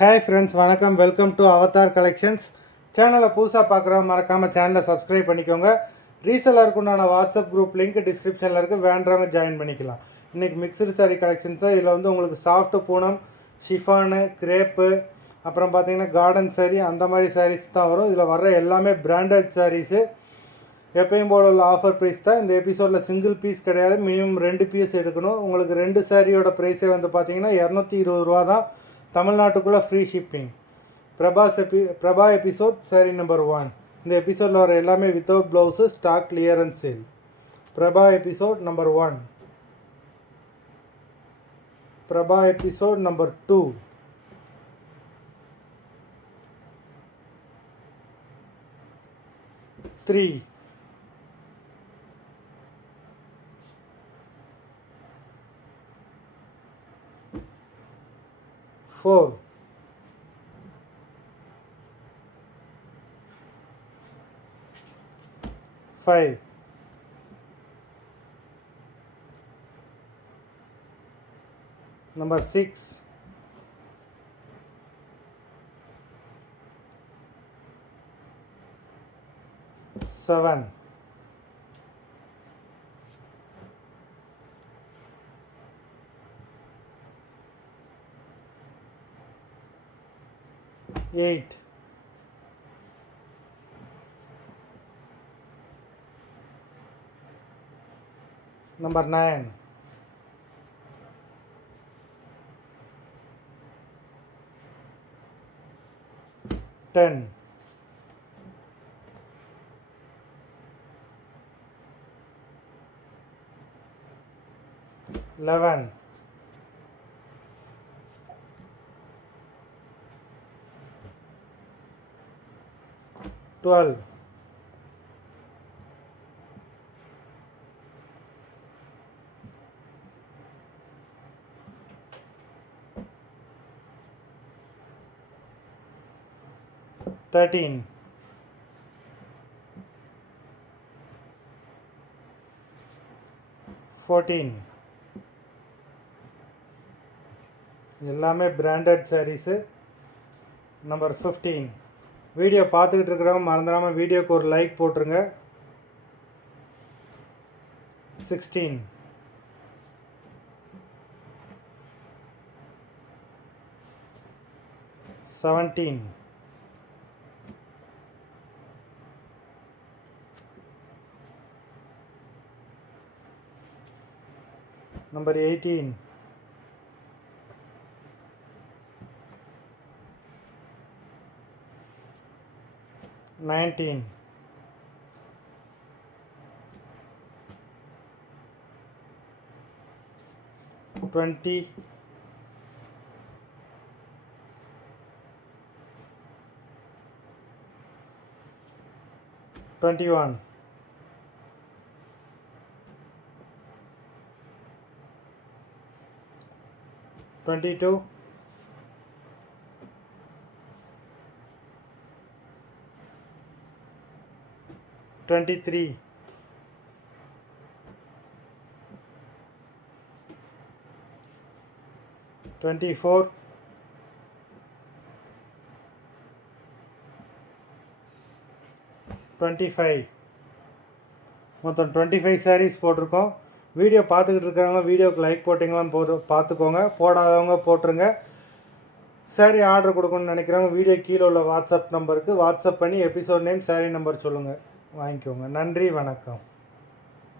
Hi friends, வணக்கம். Welcome to Avatar collections. சேனலை புதுசாக பார்க்குறவங்க மறக்காமல் சேனலை சப்ஸ்கிரைப் பண்ணிக்கோங்க. ரீசெல்லருக்கு உண்டான வாட்ஸ்அப் குரூப் லிங்க் டிஸ்கிரிப்ஷனில் இருக்குது, வேண்டவங்க ஜாயின் பண்ணிக்கலாம். இன்றைக்கி மிக்சடு சாரீ கலெக்ஷன்ஸு. இதில் வந்து உங்களுக்கு சாஃப்ட்டு பூனம், ஷிஃபானு, கிரேப்பு, அப்புறம் பார்த்தீங்கன்னா கார்டன் சாரீ, அந்த மாதிரி சாரீஸ் தான் வரும். இதில் வர்ற எல்லாமே பிராண்டட் சாரீஸு. எப்பயும் போல் உள்ள ஆஃபர் ப்ரைஸ் தான். இந்த எபிசோடில் சிங்கிள் பீஸ் கிடையாது, மினிமம் 2 பீஸ் எடுக்கணும். உங்களுக்கு 2 சாரியோட ப்ரைஸே வந்து பார்த்தீங்கன்னா 220 ரூபா தான். தமிழ்நாட்டுக்குள்ளே free shipping. Prabha episode sari number 1. இந்த எபிசோடில் வர எல்லாமே without blouse, stock clearance sale. Prabha episode number 1. Prabha episode number 2. 3. 4. 5. 6. 7. 8. 9. 10. 11. 12. 13. 14. எல்லாமே பிராண்டட் சாரீஸு. நம்பர் 15. வீடியோ பார்த்துக்கிட்டு இருக்கிறவங்க மறந்துடாமல் வீடியோக்கு ஒரு லைக் போட்டுருங்க. 16. 17. 18. 19. 20. 21. 22. 23. 24. 25. மொத்தம் 25 சாரீஸ் போட்டிருக்கோம். வீடியோ பார்த்துக்கிட்டு இருக்கிறவங்க வீடியோக்கு லைக் போட்டிங்களான்னு பார்த்துக்கோங்க. போடாதவங்க போட்டுருங்க. சாரீ ஆர்டர் கொடுக்கணும்னு நினைக்கிறவங்க வீடியோ கீழே உள்ள வாட்ஸ்அப் நம்பருக்கு வாட்ஸ்அப் பண்ணி எபிசோட் நேம், சாரீ நம்பர் சொல்லுங்கள், வாங்கிக்கோங்க. நன்றி, வணக்கம்.